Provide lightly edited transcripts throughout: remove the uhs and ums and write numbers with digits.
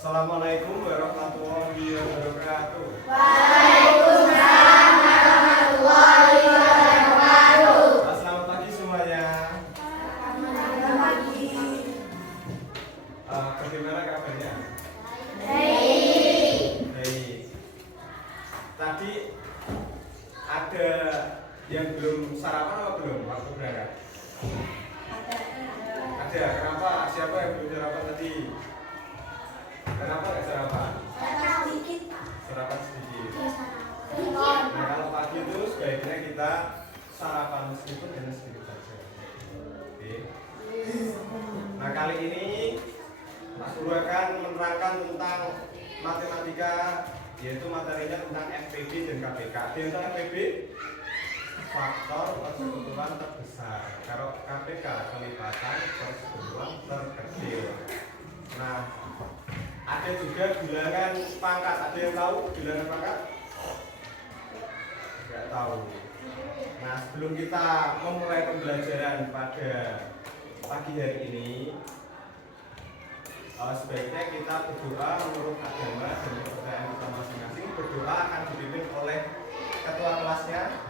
Assalamualaikum warahmatullahi wabarakatuh. Waalaikumsalam warahmatullahi wabarakatuh. Selamat pagi semuanya. Selamat pagi. Bagaimana kabarnya? Baik. Baik. Tadi ada yang belum sarapan apa belum waktu berangkat? Ada. Kenapa? Siapa yang belum sarapan tadi? Kenapa nggak sarapan? Sarapan sedikit. Nah, kalau pagi itu sebaiknya kita sarapan meskipun hanya sedikit saja. Oke. Nah, kali ini Mas Guru akan menerangkan tentang matematika, yaitu materinya tentang FPB dan KPK. Tentang FPB, faktor persekutuan terbesar. Kalau KPK, kelipatan persekutuan terkecil. Nah, ada juga bilangan pangkat. Ada yang tahu bilangan pangkat? Nggak tahu. Nah, sebelum kita memulai pembelajaran pada pagi hari ini, sebaiknya kita berdoa menurut agama dan kepercayaan kita masing-masing. Berdoa akan dipimpin oleh ketua kelasnya.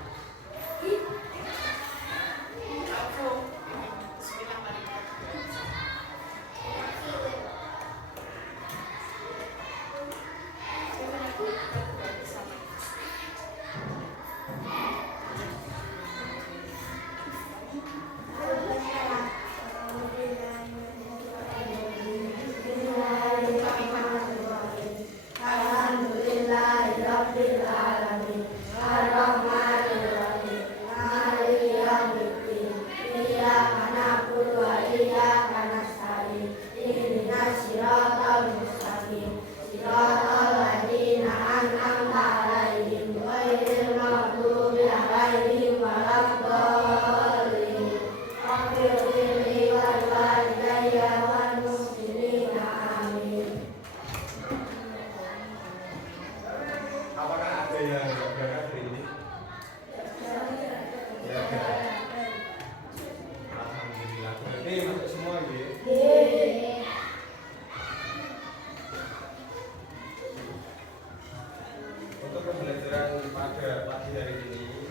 Untuk pembelajaran pada pagi hari ini,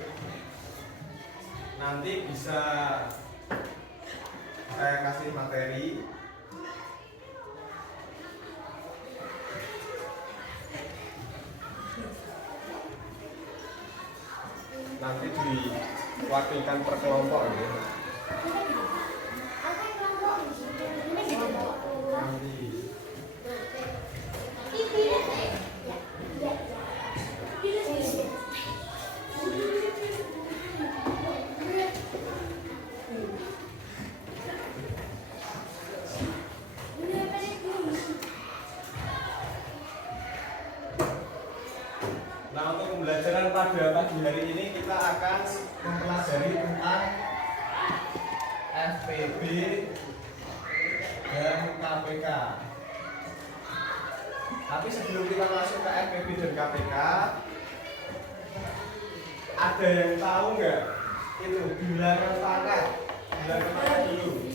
nanti bisa saya kasih materi. Nanti diwakilkan per kelompok ya. Nanti. Nah, untuk pembelajaran pada pagi hari ini kita akan mempelajari tentang FPB dan KPK. Tapi sebelum kita masuk ke FPB dan KPK, ada yang tahu nggak itu bilangan pangkat? Bilangan pangkat dulu.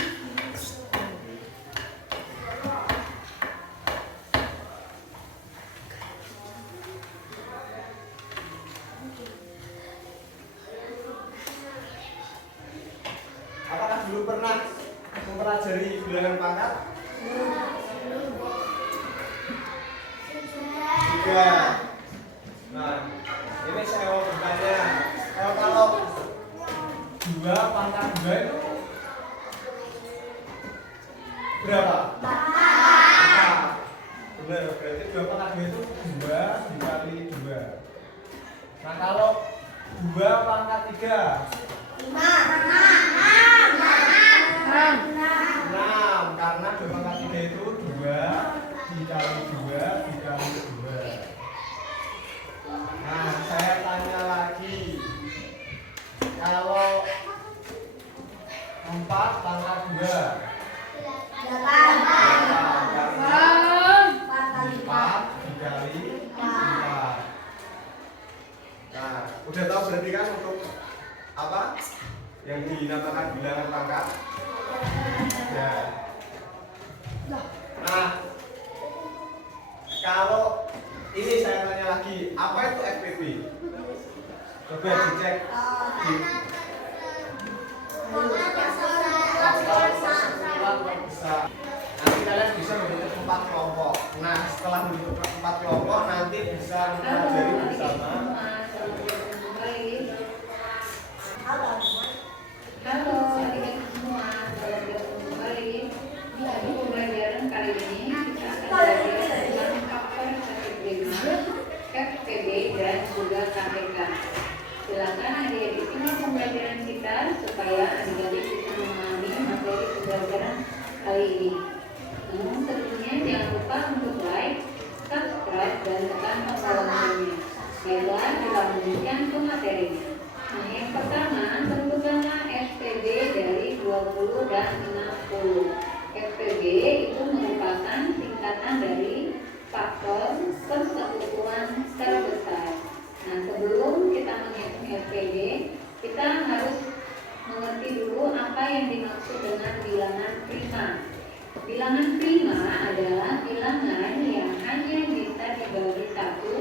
Apakah dulu pernah mempelajari bilangan pangkat? Juga. Nah, ini saya mau bertanya, kalau 2 pangkat 2 itu berapa? 4. Benar, berarti 2 pangkat 2 itu 2 dikali 2. Nah, kalau 2 pangkat 3 6, karena 2 pangkat 3 itu 2 dikali 2 dikali 2. Kalau ini saya tanya lagi, apa itu FPB? Coba dicek. Bisa. Nanti kalian bisa membentuk 4 kelompok. Nah, setelah membentuk 4 kelompok, nanti bisa mempelajari bersama. Halo adik-adik semua, selamat datang kembali di pembelajaran kali ini. Kita akan belajar tentang faktor FPB dan juga KPK. Silakan adik-adik simak pembelajaran kita supaya adik-adik bisa memahami materi pembelajaran kali ini. Namun sebelumnya jangan lupa untuk like, subscribe, dan tekan tombol loncengnya. Baiklah, kita lanjutkan ke materinya. Nah, yang pertama, tentukanlah FPB dari 20 dan 60. FPB itu merupakan singkatan dari faktor persekutuan terbesar. Nah, sebelum kita menghitung FPB, kita harus mengerti dulu apa yang dimaksud dengan bilangan prima. Bilangan prima adalah bilangan yang hanya bisa dibagi satu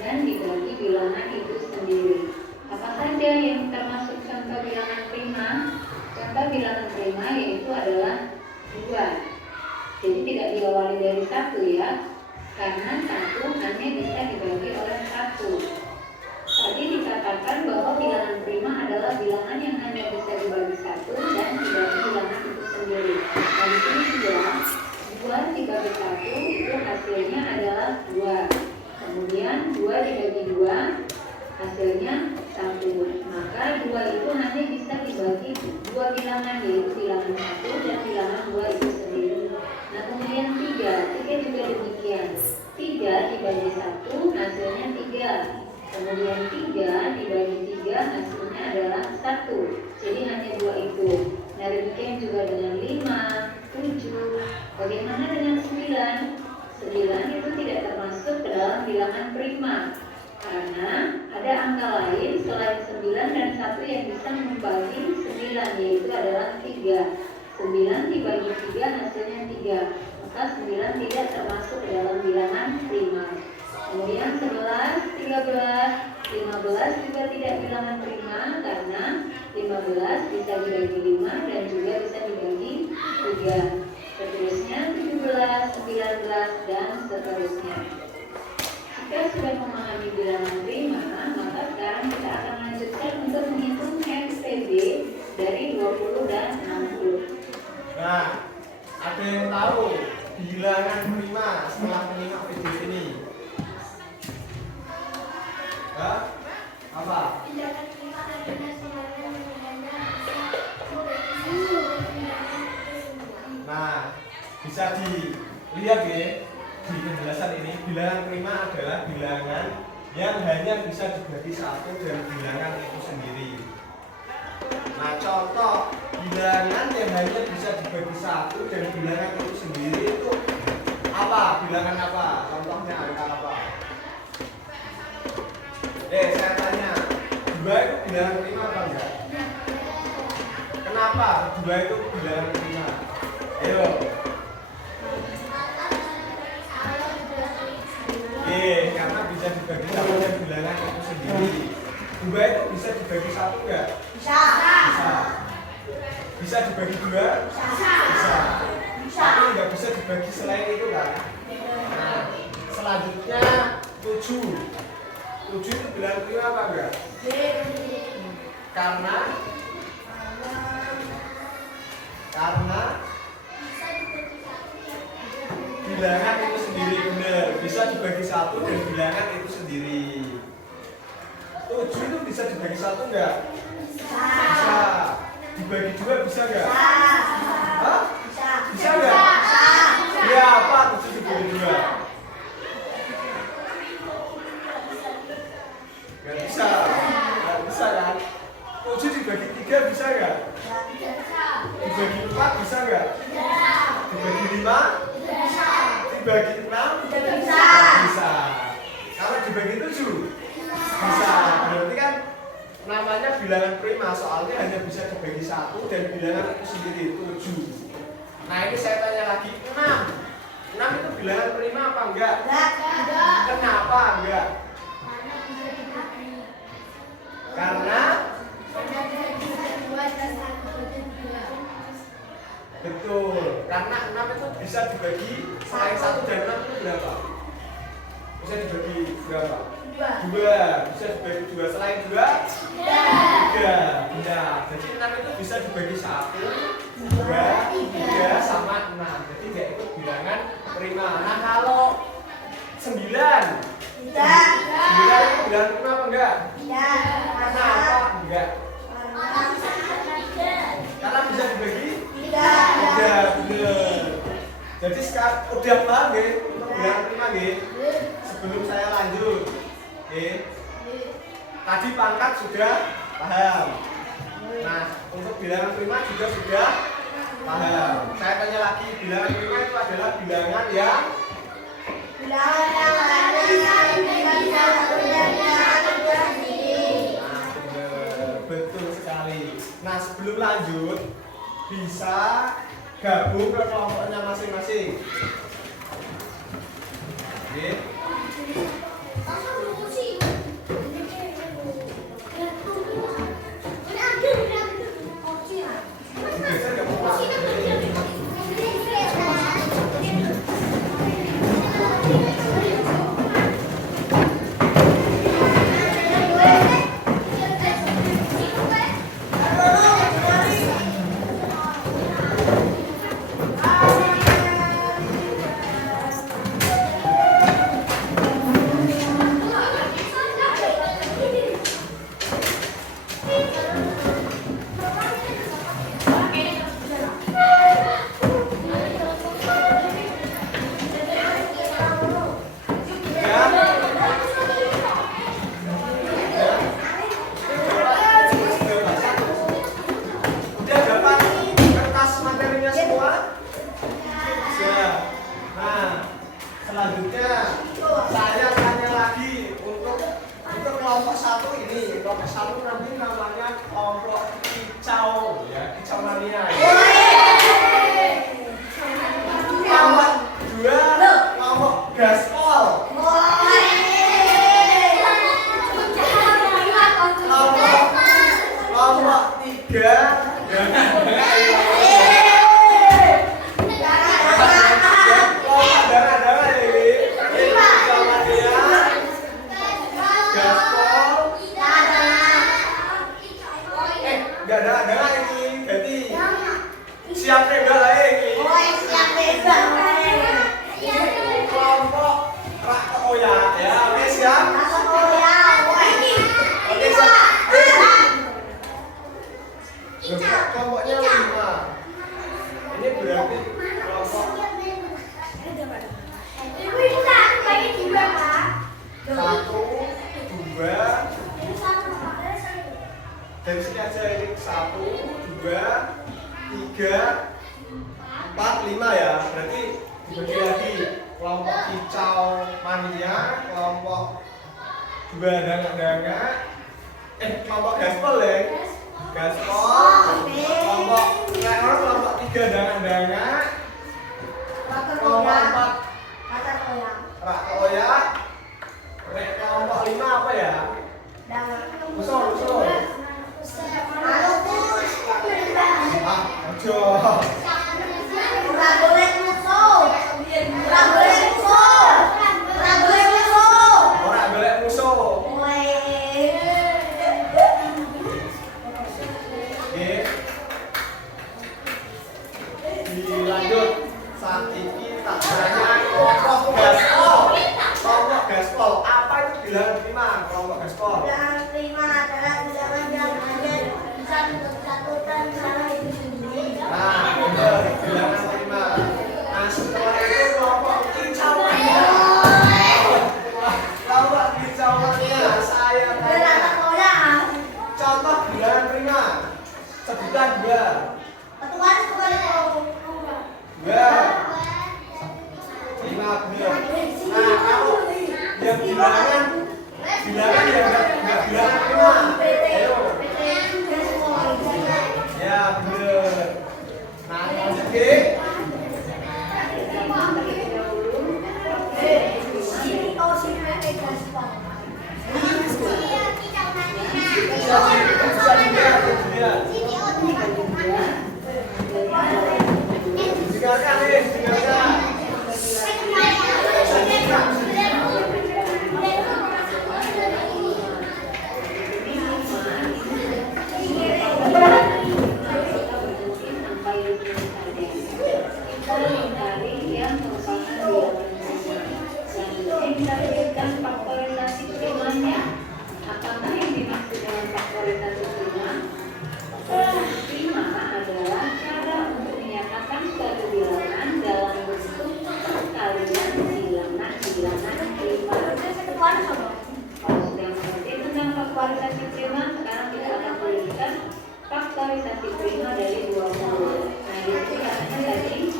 dan dibagi bilangan itu sendiri. Apa saja yang termasuk contoh bilangan prima? Contoh bilangan prima yaitu adalah 2. Jadi tidak diawali dari 1 ya, karena 1 hanya bisa dibagi oleh 1. Tadi dikatakan bahwa bilangan prima adalah bilangan yang hanya bisa dibagi 1 dan dibagi bilangan itu sendiri. Nah, di sini juga 2 dibagi 1 itu hasilnya adalah 2. Kemudian 2 dibagi 2 hasilnya 1. Maka 2 itu hanya bisa dibagi 2 bilangan, yaitu bilangan 1 dan bilangan 2 itu sendiri. Nah, kemudian 3 juga demikian. 3 dibagi 1 hasilnya 3. Kemudian 3 dibagi 3 hasilnya adalah 1. Jadi hanya 2 itu. Nah, demikian juga dengan 5, 7. Bagaimana dengan 9? 9 itu tidak termasuk ke dalam bilangan prima, karena ada angka lain selain 9 dan 1 yang bisa membagi 9, yaitu adalah 3. 9 dibagi 3 hasilnya 3. Maka 9 tidak termasuk ke dalam bilangan prima. Kemudian 11, 13, 15 juga tidak bilangan prima, karena 15 bisa dibagi 5 dan juga bisa dibagi 3. Seterusnya 17, 19, dan seterusnya. Jika sudah memahami bilangan prima, maka sekarang kita akan lanjutkan untuk menghitung FPB dari 20 dan 60. Nah, ada yang tahu bilangan prima setelah menyimak video ini? Hah? Apa? Nah, bisa dilihat ya di penjelasan ini, bilangan prima adalah bilangan yang hanya bisa dibagi 1 dari bilangan itu sendiri. Nah, contoh bilangan yang hanya bisa dibagi 1 dari bilangan itu sendiri itu apa? Bilangan apa? Contohnya angka apa? Saya tanya, 2 itu bilangan prima apa enggak? Kenapa 2 itu bilangan prima? Ayo. Karena bisa dibagi 1 dan bilangan itu sendiri. 2 itu bisa dibagi 1 enggak? Bisa. Bisa dibagi 2? Bisa. Tapi enggak bisa dibagi selain itu kan? Nah, selanjutnya 7. 7 itu bilangan prima apa enggak? Karena bilangan itu sendiri, benar, bisa dibagi 1 dan bilangan itu sendiri. 7 itu bisa dibagi 1 enggak? Bisa. Dibagi 2 bisa enggak? Hah? Bisa enggak? Ya, apa 7 dibagi 2? Enggak bisa. Enggak bisa kan? 7 dibagi 3 bisa enggak? Dibagi 4 bisa enggak? Dibagi 5? Dibagi 6? Bisa. Kalau dibagi 7? Bisa. Berarti kan namanya bilangan prima, soalnya hanya bisa dibagi 1 dan bilangan itu sendiri 7. Nah, ini saya tanya lagi, 6 6 itu bilangan prima apa enggak? Tidak. Kenapa enggak? Karena betul, karena 6 itu bisa dibagi selain 1 dan 6 itu berapa? Bisa dibagi berapa? 2. Bisa dibagi 2 selain 2? 3. Benar. Jadi 6 itu bisa dibagi 1, 2, 3 sama 6. Jadi nggak ikut bilangan prima. Nah kalau 9 Tidak. 9 itu bilangan prima apa enggak? Tidak. Kenapa enggak? Karena bisa dibagi? Tidak. Tidak, benar. Jadi sekarang udah paham ya untuk bilangan prima ya? Sebelum saya lanjut, oke? Tadi pangkat sudah paham. Nah, untuk bilangan prima juga sudah paham. Saya tanya lagi, bilangan prima itu adalah bilangan yang Bilangan yang ada dengan satu dan yang berdiri. betul sekali. Nah, sebelum lanjut, bisa gabung ke kelompoknya masing-masing. Oke. Biasa nggak apa-apa. Udah dapat kertas materinya semua? Sudah. Nah, selanjutnya saya tanya lagi untuk kelompok 1 ini. Kelompok 1 nanti namanya kelompok kicau ya, kicau mania. Kelompok 2 kelompok gaspol. Kelompok 3 darah-darah ini. Kicau mania, gaspol. Enggak darah-darah ini. Berarti siap tembak lah ini. Kelompok Rakoya ya, oke siap? Oke siap. Kelompoknya 5. Ini berarti kelompok 1, 2. Dari sini aja ini 1, 2, 3, 4, 5 ya. Berarti dibagi lagi kelompok kicau mania, kelompok 2 dangak-dangak, kelompok gaspol ya. Gaspol, kelompok 3 dangak-dangak, kelompok 4 rakoya, kelompok 5 apa ya? Usul. Ah, ojo. Ora golek musuh. Oke. Dilanjut. Saat ini tak tanya kelompok gaspol. Kelompok gaspol. Apa itu bilangan prima kelompok gaspol? Bilangan prima adalah bilangan yang ada bisa disatukan secara itu sendiri. Nah, benar, bilangan prima. Nah, setelah itu kelompok kicau mania. Kelompok kicau mania, saya tanya. Contoh bilangan prima. Sebutkan 2. 2. 5 benar. Nah, kalau yang bilangan yang enggak bilangan prima. Ayo. Ya, benar. Nah, lanjut. faktorisasi prima dari 20. Nah, di sini katanya tadi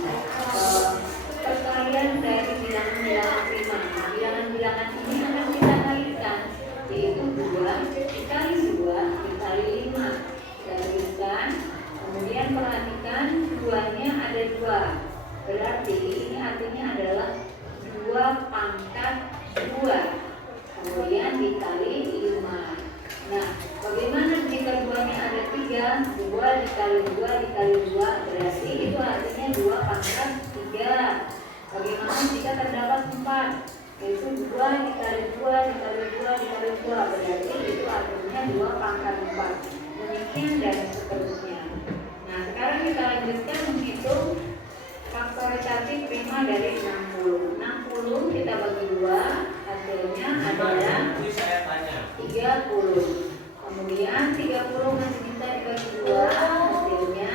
perkalian dari bilangan-bilangan prima. Nah, bilangan-bilangan ini akan kita kalikan, yaitu 2 dikali 2 dikali 5. Kita tuliskan, kemudian perhatikan 2-nya ada 2. Berarti ini artinya adalah 2 pangkat 2. Kemudian dikali 5. Nah, bagaimana jika 2-nya ada 3? 2 dikali 2 dikali 2 berarti itu artinya 2 pangkat 3. Bagaimana jika terdapat 4? Yaitu 2 dikali 2 dikali 2 dikali 2 berarti itu artinya 2 pangkat 4. Demikian dan seterusnya. Nah, sekarang kita lanjutkan menghitung faktorisasi prima dari 60. 60 kita bagi 2, hasilnya adalah 30. Kemudian 30 masih bisa dibagi 2, hasilnya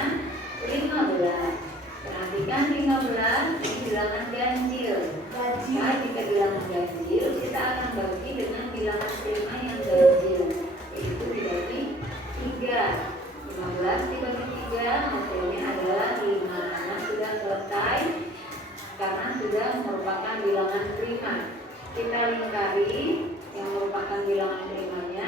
15. Perhatikan 15 ini bilangan ganjil. Maka jika bilangan ganjil, kita akan bagi dengan bilangan prima yang ganjil, yaitu dibagi 3. 15 dibagi 3, hasilnya adalah 5. Nah, sudah selesai karena sudah merupakan bilangan prima. Kita lingkari yang merupakan bilangan primanya.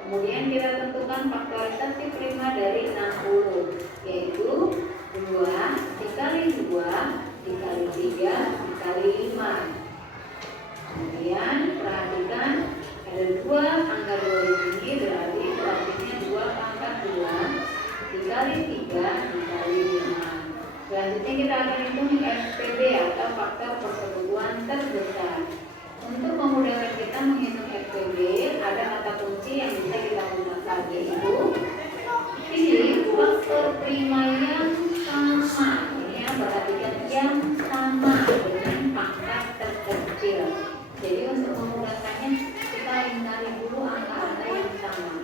Kemudian kita tentukan faktorisasi prima dari 60, yaitu 2 dikali 2 dikali 3 dikali 5. Kemudian perhatikan ada 2 angka 2 di sini, berarti artinya 2 pangkat 2 dikali 3 dikali 5. Selanjutnya kita akan hitung FPB atau faktor persekutuan terbesar. Untuk memudahkan kita menghitung FPB, ada kata kunci yang bisa kita gunakan, yaitu pilih faktor prima yang sama. Ini ya, perhatikan yang sama dengan pangkat terkecil. Jadi untuk memudahkannya kita lingkari dulu angka-angka yang sama.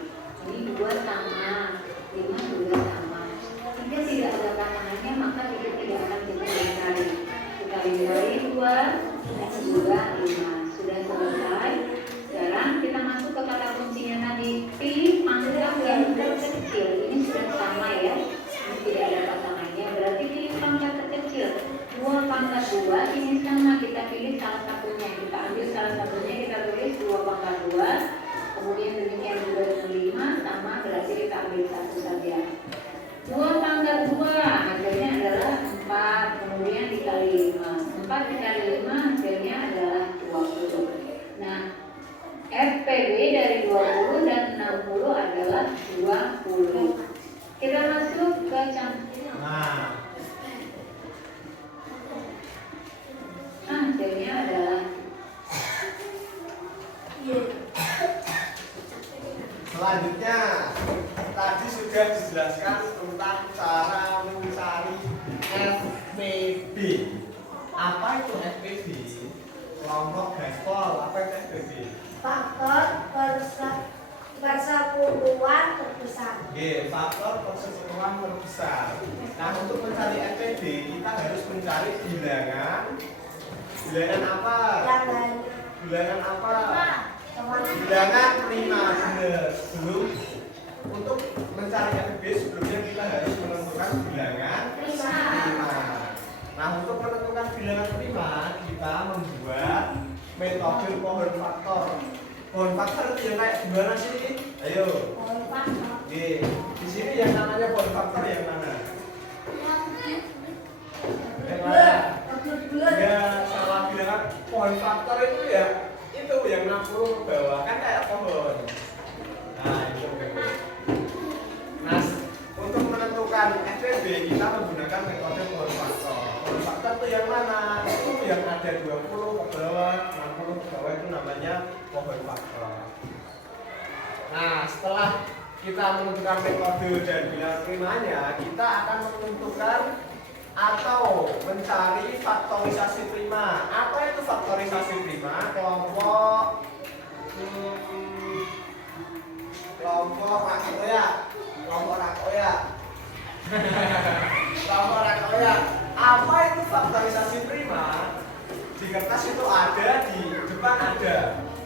Ini 2 sama, 5 juga sama. Jika tidak ada pasangannya maka kita tidak akan kita lingkari. Kita lingkari 2 dan juga 5. Sudah selesai. Sekarang kita masuk ke kata kuncinya tadi. Pilih pangkat yang terkecil. Ini sudah sama ya. Ini tidak ada pasangannya. Berarti pilih pangkat terkecil. 2 pangkat 2 ini sama. Kita pilih salah satunya. Kita ambil salah satunya. Kita tulis 2 pangkat 2. Kemudian demikian juga dengan 5 sama. Berarti kita ambil satu saja. 2 pangkat 2 hasilnya adalah 4. Kemudian dikali 5. 4 dikali 5 hasilnya adalah 20. Nah, FPB dari 20 dan 60 adalah 20. Kita masuk ke hasilnya adalah selanjutnya tadi sudah dijelaskan tentang cara mencari FPB. Apa itu FPB? Kelompok gaspol, apa itu FPB? Faktor persekutuan terbesar. Faktor persekutuan terbesar. Nah, untuk mencari FPB kita harus mencari bilangan apa? Bilangan apa? Bilangan prima. Belum. Untuk mencari FPB sebelumnya kita harus menentukan bilangan prima. Nah, untuk menentukan bilangan prima kita membuat metode pohon faktor. Pohon faktor itu yang kayak gimana sih? Ayo. Pohon faktor. Di sini yang namanya pohon faktor yang mana? Ya, salah bilangan pohon faktor itu ya itu yang 60 ke bawah kan kayak pohon. Nah, itu. Nah, untuk menentukan FPB kita menggunakan metode pohon faktor. Pohon faktor itu yang mana? Itu yang ada 20 ke bawah, 60 ke bawah itu namanya pohon faktor. Nah, setelah kita menentukan metode dan bilangan primanya, kita akan menentukan atau mencari faktorisasi prima. Apa itu faktorisasi prima? Kelompok rakoya. Kelompok rakoya. Apa itu faktorisasi prima? Di kertas itu ada, di depan ada.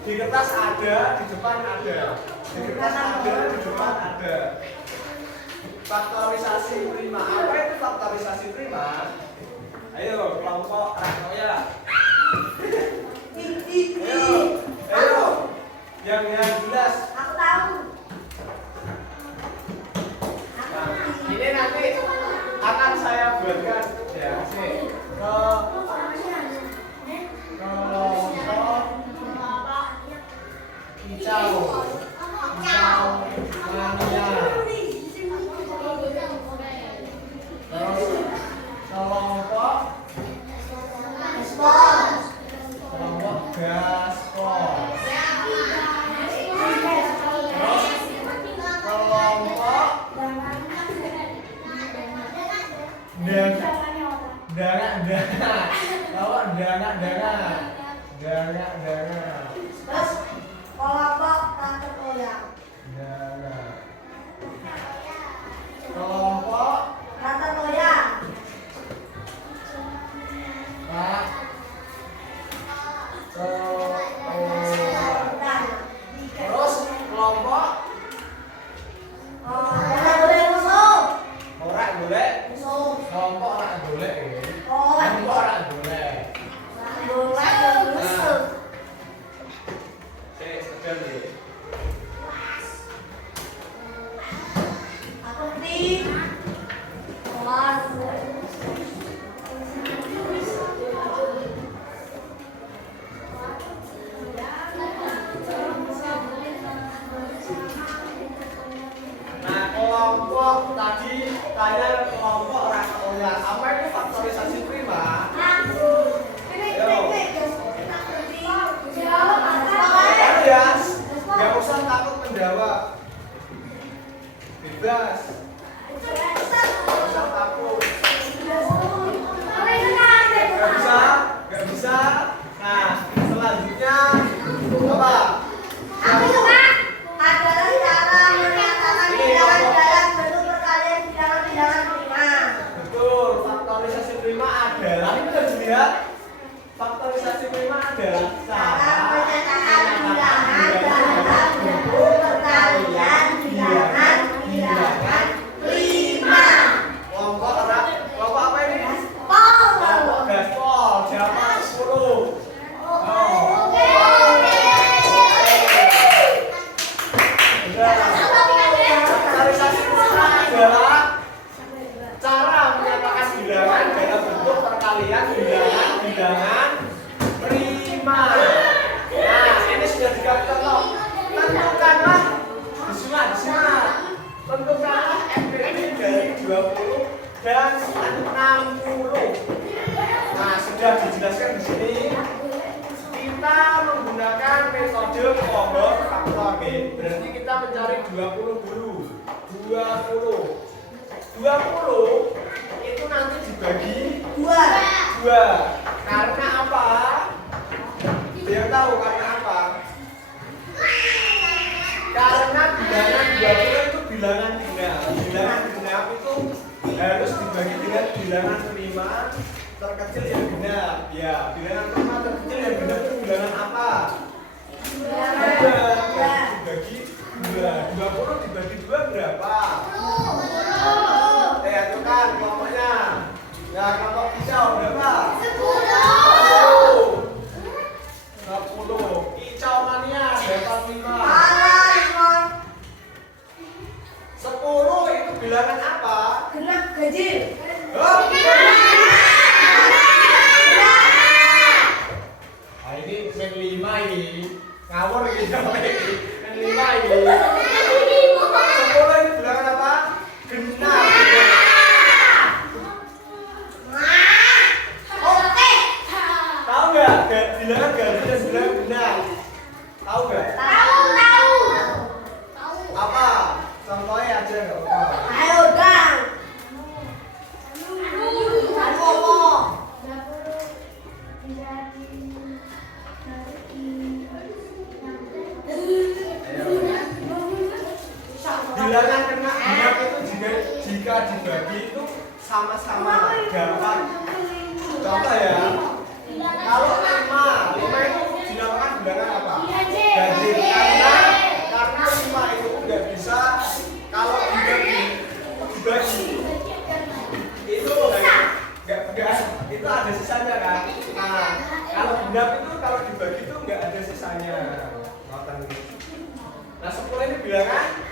Di kertas ada, di depan ada. Di kertas ada, di depan ada. faktorisasi prima. Apa itu faktorisasi prima? Ayo kelompok Ranoya. Ayo, yang jelas. Aku tahu. Nah, ini nanti akan saya buatkan ya. Kelompok hijau mania. Terus kelompok gaspol. Dana. Terus kelompok tante Toya. Dana. Kelompok Tante Toya. Pak terus kelompok ora golek kelompok ora golek kelompok ora golek sekedar nih kelompok tadi tanya kelompok Ranoya. Apa itu faktorisasi prima? Ya, nggak usah takut menjawab. Bebas. Nggak usah takut. Nggak bisa. Nah, selanjutnya apa? Aku suka adalah cara menyatakan bilangan dalam bentuk perkalian bilangan prima. Betul, faktorisasi prima adalah ini bisa dilihat. Faktorisasi prima adalah cara menyatakan bilangan dalam bentuk perkalian bilangan prima. Kelompok apa ini? Gaspol. Kelompok gaspol. Siapa? 10. Faktorisasi prima adalah cara menyatakan bilangan dalam bentuk perkalian bilangan prima. Nah, ini sudah dikasih contoh. Tentukanlah disimak. Tentukanlah FPT dari 20 dan 60. Nah, sudah dijelaskan di sini. Kita menggunakan metode power faktor B. Berarti kita mencari 20 dulu. 20 itu nanti dibagi 2. Karena apa? Dia tahu karena apa? Karena bilangan 20 itu bilangan genap. Bilangan genap itu harus dibagi dengan bilangan prima terkecil yang genap. Ya, bilangan prima terkecil yang genap itu bilangan apa? 2. Dibagi 2. 20 dibagi 2 berapa? 10. Itu kan kelompoknya. Ya, kelompok hijau berapa? 10. Hijau mania berapa? 5. 10 itu bilangan apa? Genap ganjil. Nah, ini men 5 ini. Ngawur gitu men 5 ini. 10 ini bilangan apa? Genap. Oke. Tahu nggak? Bilangan ganjil dan bilangan genap. Tahu nggak? Tahu. Apa? Contohnya aja nggak apa-apa. Ayo dang. Bilangan genap itu jika dibagi itu sama-sama gampang. Contoh ya, kalau 5 itu dinamakan bilangan apa? Ganjil. Karena 5 itu nggak bisa kalau dibagi kalau dibagi itu nggak ada sisanya. Nah 10 ini bilangan?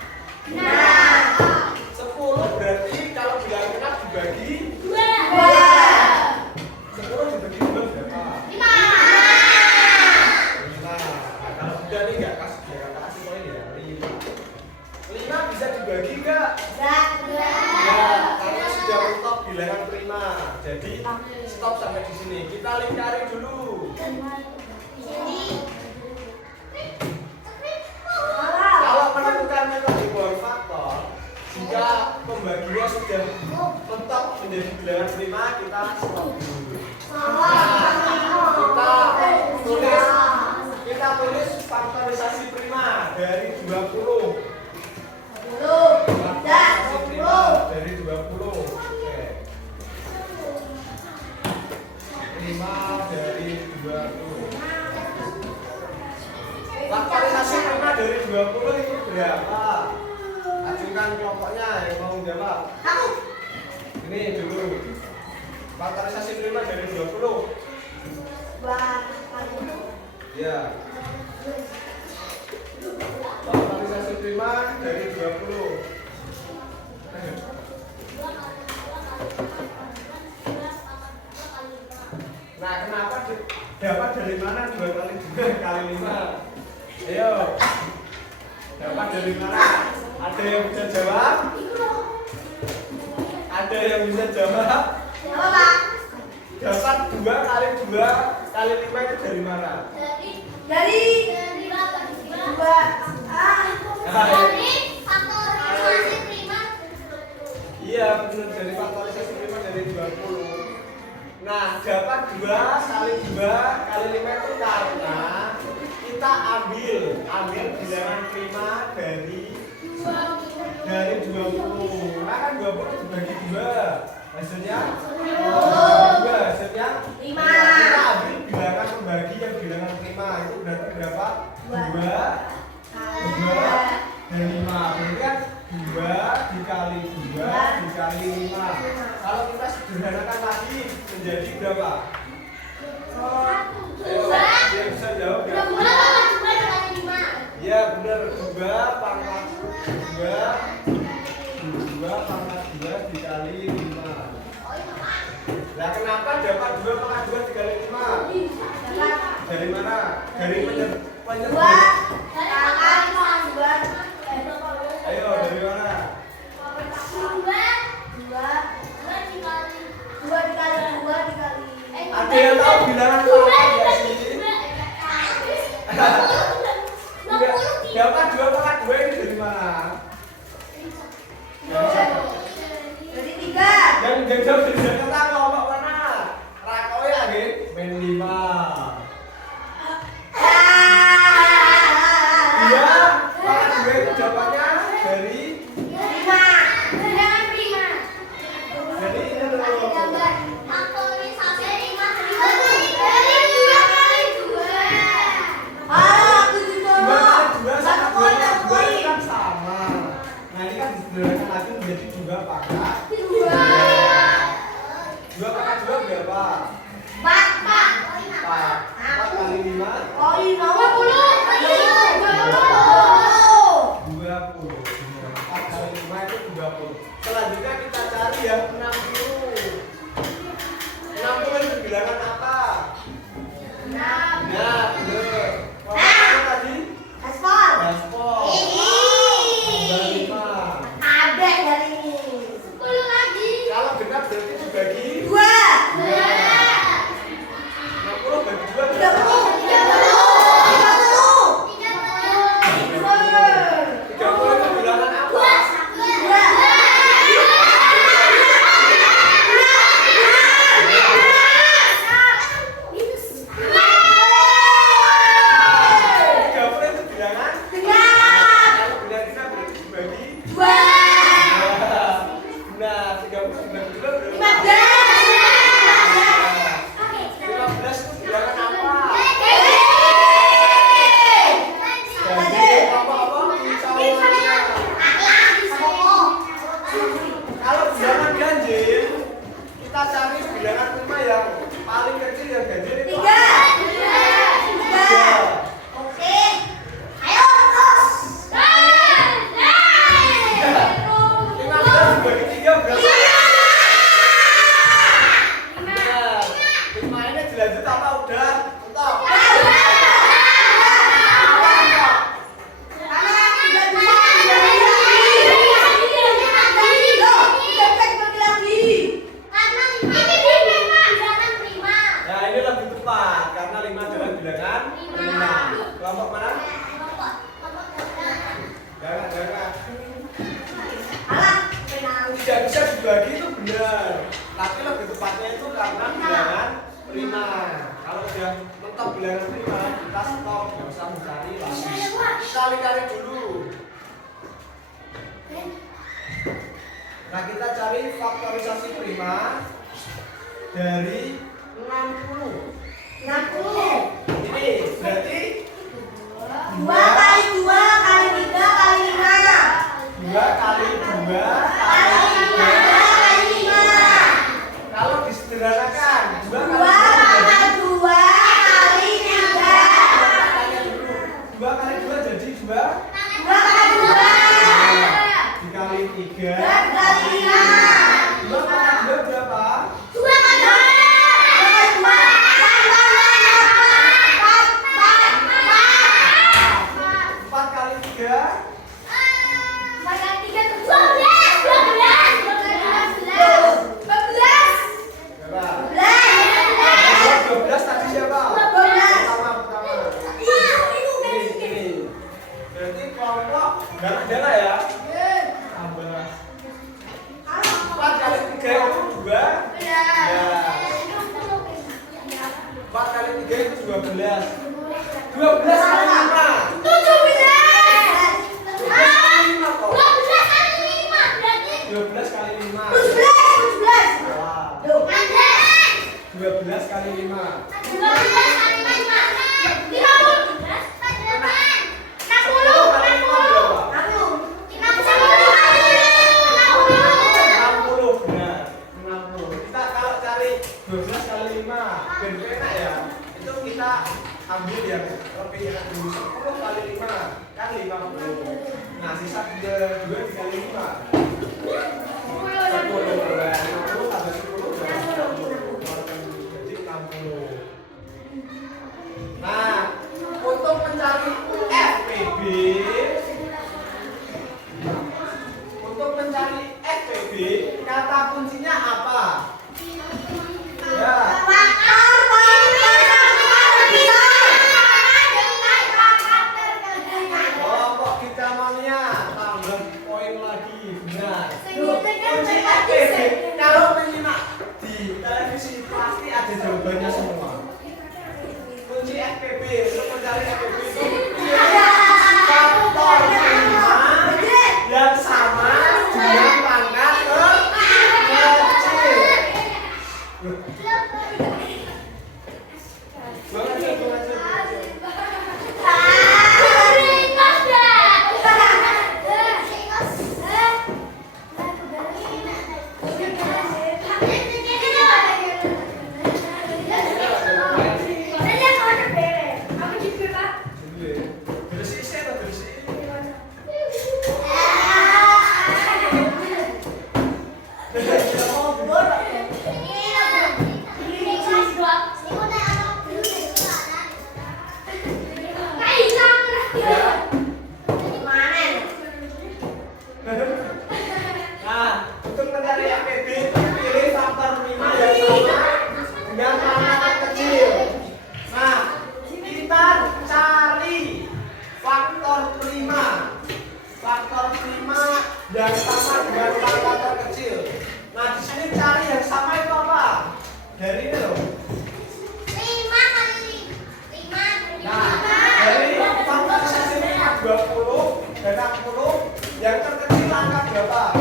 Nah. 10 berarti kalau bilangan genap dibagi 2. 10 dibagi 2 berapa? 5. Nah kalau udah nih nggak kasih poin ya 5 bisa dibagi nggak? Ya karena sudah mentok bilangan prima. Jadi stop sampai di sini. Kita lingkari dulu. Kalau menentukan metode power faktor, jika pembaginya sudah mentok menjadi bilangan prima, kita stop dulu. Kita tulis faktorisasi prima dari 20. Faktorisasi prima dari 20. Oke. Prima dari 20. Faktorisasi prima dari 20 itu berapa? Ajukan kelompoknya yang mau jawab. Ini dulu. Faktorisasi prima dari 20. Ya. Faktorisasi prima dari 20. Nah, kenapa dapat dari mana 2 kali 2 kali 5? Ayo. Dapat dari mana? Ada yang bisa jawab? Ada yang bisa jawab? Dapat 2 kali 2 kali 5 itu dari mana? Dari 2. Faktorisasi prima. Iya, benar dari faktorisasi prima dari 20. Nah, dapat 2 kali 2 kali 5 itu karena kita ambil bilangan prima dari 20. Nah, kan 20 dibagi 2. Hasilnya 2. Hasilnya 5. Kita ambil bilangan pembagi yang bilangan prima. Itu berarti berapa? 2 dan 5. Berarti kan 2 dikali 2 dikali 5. Kalau kita sederhanakan lagi menjadi berapa? Dia bisa jawab ya? Ya benar 2 pangkat 2 dikali 5. Nah kenapa dapat 2 pangkat 2 dikali 5? Dari mana? Dari penyebab. Ayo dari mana? 2 dikali 2 dikali. Ada yang tahu bilangan pangkat ya sih? Dapat 2 pangkat 2 ini dari mana? Dari 3. Yang jauh dari Jakarta kelompok mana? Rakoy ya nggih? Men 5. Iya, pangkat 2 itu jawabannya dari 5. Bilangan prima. Jadi ini loh. Faktorisasi prima dari 2 kali 2. Aku juga. 2 kali 2 sama 2 kali 2 itu kan sama. Nah ini kan disederhanakan lagi menjadi 2 pangkat 2. 2 pangkat 2 berapa? 4 kali 5. Oh, 50. 4 kali 5 itu 20. Selanjutnya kita cari yang 60. 60 itu bilangan apa? 6. Nah, bener. Apa tadi? Aspal. Gaspol. 5. Ada dari ini. 10 lagi. Kalau genap berarti dibagi 2. 60 bagi 2 berapa? 30. bilangan 5. Kelompok mana? Jangan. Tidak bisa dibagi itu benar. Tapi lebih tepatnya itu karena bilangan prima. Kalau sudah mentok bilangan prima, kita stop, nggak usah mencari lagi. Kali-kali dulu. Nah, kita cari faktorisasi prima dari 60. Ini berarti 2 kali 2 kali 3 kali 5. 2 kali 2 kali 3 kali 5. Kalau disederhanakan 2 2 kali 2 kali 3. 2 kali 2 jadi 2 kali 2 dikali 3 kali 5. 2 kali 2 berapa? 2 kali 2 4 kali 3 berapa? 12 tadi siapa? Pertama. Ini. Berarti kelompok galak-galak ya? Tambah 4 kali 3 itu 2. Ya. 4 kali 3 itu 12. 12 kali 5. 12 kali 5. 12 kali 5. 60 benar. 60. Kita kalau cari 12 kali 5 ben enak ya. Itu kita ambil yang lebih enak dulu. 10 kali 5 kan 50. Nah, sisa 2 dikali 5. 10 tambah 10 jadi 60. Nah, untuk mencari FPB, kata kuncinya apa? Ya. Kelompok kita maunya tambah poin lagi. Benar. Kunci FPB kalau menyimak di televisi pasti ada jawabannya semua. Kunci FPB untuk mencari FPB itu faktor prima yang sama dengan pangkat terkecil. Nah, untuk mencari FPB pilih faktor prima yang sama dengan pangkat kecil. Nah, kita cari faktor prima yang sama dengan pangkat terkecil. Nah, di sini cari yang sama itu apa? Dari ini loh. Nah, dari faktorisasi 20 dan 60 yang terkecil angka berapa?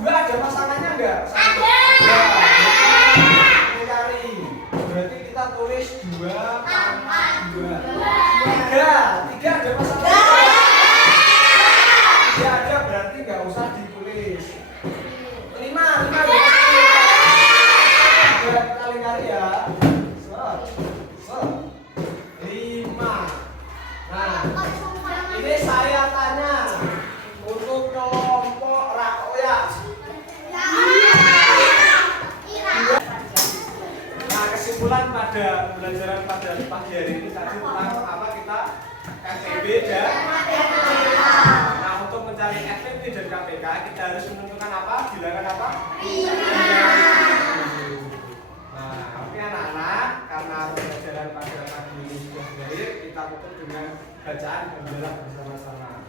2 ada pasangannya enggak? Ada. Kita cari. Berarti kita tulis 2 pangkat 2. 3 ada pasangannya. 3 ada berarti enggak usah ditulis. 5 kali ya. 5. Nah, ini saya tanya untuk kelompok rakyat. Nah, kesimpulan pada pembelajaran pada pagi hari ini tadi tentang apa kita FPB dan KPK. Nah, untuk mencari FPB dan KPK kita harus menentukan apa? Bilangan apa? Nah, oke anak-anak. karena pembelajaran pada pagi ini sudah berakhir, kita tutup dengan bacaan hamdalah bersama-sama.